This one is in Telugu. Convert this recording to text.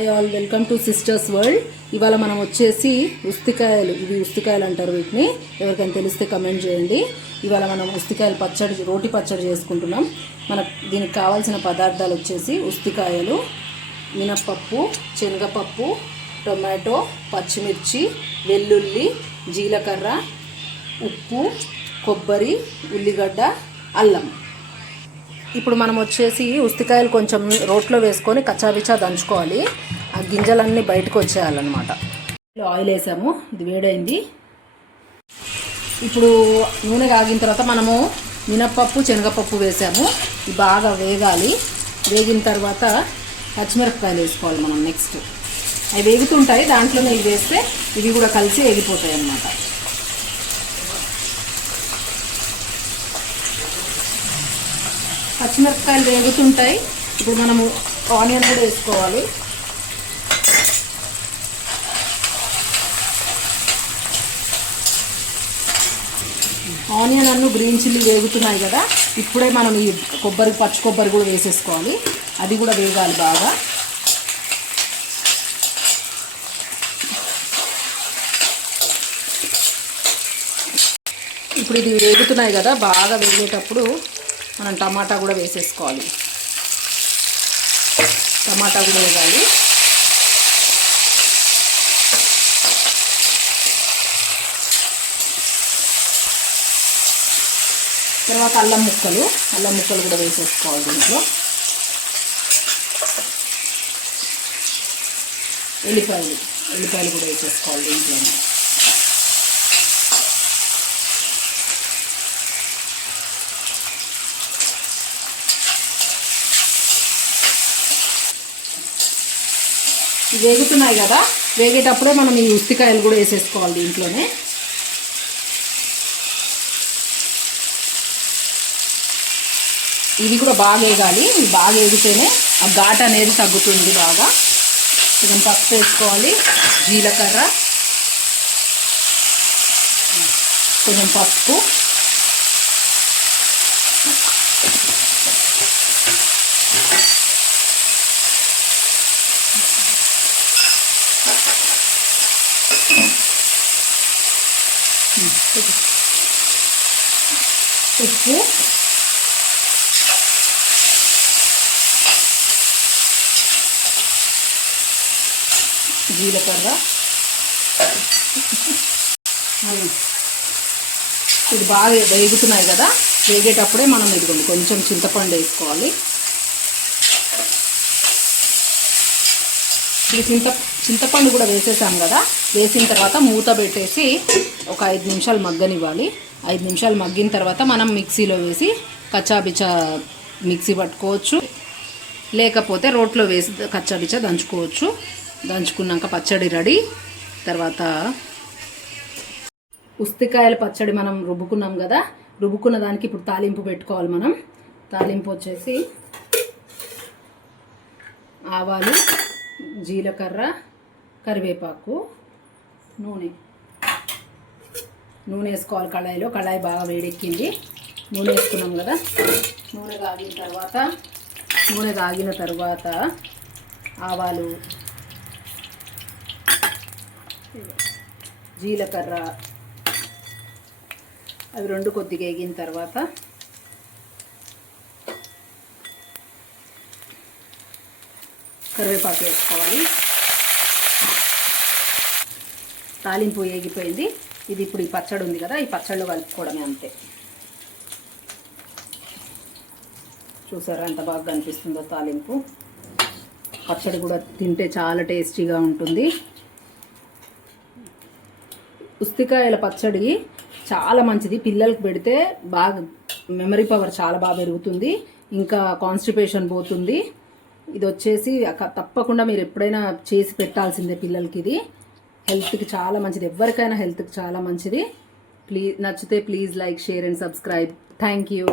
Hi all welcome to sisters world. ఇవాళ మనం వచ్చేసి ఉస్తికాయలు. ఇవి ఉస్తికాయలు అంటారు వీటిని. ఎవరికైనా తెలిస్తే కమెంట్ చేయండి. ఇవాళ మనం ఉస్తికాయలు పచ్చడి రోటి పచ్చడి చేసుకుంటున్నాం. మన దీనికి కావాల్సిన పదార్థాలు వచ్చేసి ఉస్తికాయలు మినప్పప్పు శనగపప్పు టొమాటో పచ్చిమిర్చి వెల్లుల్లి జీలకర్ర ఉప్పు కొబ్బరి ఉల్లిగడ్డ అల్లం. ఇప్పుడు మనం వచ్చేసి ఉస్తికాయలు కొంచెం రోట్లో వేసుకొని కచ్చాబిచ్చా దంచుకోవాలి. ఆ గింజలన్నీ బయటకు వచ్చేయాలన్నమాట. ఆయిల్ వేసాము. ఇది వేడైంది. ఇప్పుడు నూనె కాగిన తర్వాత మనము మినప్పప్పు శనగపప్పు వేసాము. ఇవి బాగా వేగాలి. వేగిన తర్వాత పచ్చిమిరపకాయలు వేసుకోవాలి మనం నెక్స్ట్. అవి వేగుతుంటాయి. దాంట్లోనే ఇవి వేస్తే ఇవి కూడా కలిసి వేగిపోతాయి అన్నమాట పచ్చిమిరపకాయలు వేగుతుంటాయి. ఇప్పుడు మనము ఆనియన్ కూడా వేసుకోవాలి. ఆనియన్ అన్ను గ్రీన్ చిల్లీ వేగుతున్నాయి కదా. ఇప్పుడే మనం ఈ కొబ్బరి పచ్చి కొబ్బరి కూడా వేసేసుకోవాలి. అది కూడా వేగాలి బాగా. ఇప్పుడు ఇది వేగుతున్నాయి కదా బాగా వేగేటప్పుడు మనం టమాటా కూడా వేసేసుకోవాలి. టమాటా కూడా వేయాలి. తర్వాత అల్లం ముక్కలు అల్లం ముక్కలు కూడా వేసేసుకోవాలి దీంట్లో. ఎల్లిపాయలు ఎల్లిపాయలు కూడా వేసేసుకోవాలి దీంట్లోనే. వేగుతున్నాయి కదా వేగేటప్పుడే మనం ఈ ఉస్తికాయలు కూడా వేసేసుకోవాలి దీంట్లోనే. ఇవి కూడా బాగా వేగాలి. ఇవి బాగా వేగితేనే ఆ ఘాట్ అనేది తగ్గుతుంది బాగా. కొంచెం పసుపు వేసుకోవాలి జీలకర్ర కొంచెం పసుపు. ఉప్పు జీలకర్ర. ఇది బాగా వేగుతున్నాయి కదా. వేగేటప్పుడే మనం ఇదిగోండి కొంచెం చింతపండు వేసుకోవాలి. ఈ చింత చింతపండు కూడా వేసేసాం కదా వేసిన తర్వాత మూత పెట్టేసి ఒక ఐదు నిమిషాలు మగ్గనివ్వాలి. ఐదు నిమిషాలు మగ్గిన తర్వాత మనం మిక్సీలో వేసి కచ్చాబిచ్చా మిక్సీ పట్టుకోవచ్చు. లేకపోతే రోట్లో వేసి కచ్చాబిచ్చా దంచుకోవచ్చు. దంచుకున్నాక పచ్చడి రెడీ. తర్వాత ఉస్తికాయల పచ్చడి మనం రుబ్బుకున్నాం కదా రుబ్బుకున్న దానికి ఇప్పుడు తాలింపు పెట్టుకోవాలి మనం. తాలింపు వచ్చేసి ఆవాలు జీలకర్ర కరివేపాకు నూనె. నూనె వేసుకోవాలి కళాయిలో కళాయి బాగా వేడెక్కింది. నూనె వేసుకున్నాం కదా. నూనె కాగిన తర్వాత నూనె కాగిన తర్వాత ఆవాలు జీలకర్ర అవి రెండు కొద్దిగా వేగిన తర్వాత కరివేపాకు వేసుకోవాలి. తాలింపు వేగిపోయింది ఇది ఇప్పుడు ఈ పచ్చడి ఉంది కదా ఈ పచ్చళ్ళు కలుపుకోవడమే అంతే. చూసారా ఎంత బాగా కనిపిస్తుందో తాలింపు. పచ్చడి కూడా తింటే చాలా టేస్టీగా ఉంటుంది. ఉస్తికాయల పచ్చడి చాలా మంచిది. పిల్లలకు పెడితే బాగా మెమరీ పవర్ చాలా బాగా పెరుగుతుంది. ఇంకా కాన్స్టిపేషన్ పోతుంది. ఇది వచ్చేసి తప్పకుండా మీరు ఎప్పుడైనా చేసి పెట్టాల్సిందే పిల్లలకి ఇది. హెల్త్కి చాలా మంచిది. ఎవరికైనా హెల్త్కి చాలా మంచిది. ప్లీజ్ నచ్చితే please like share and subscribe. Thank you.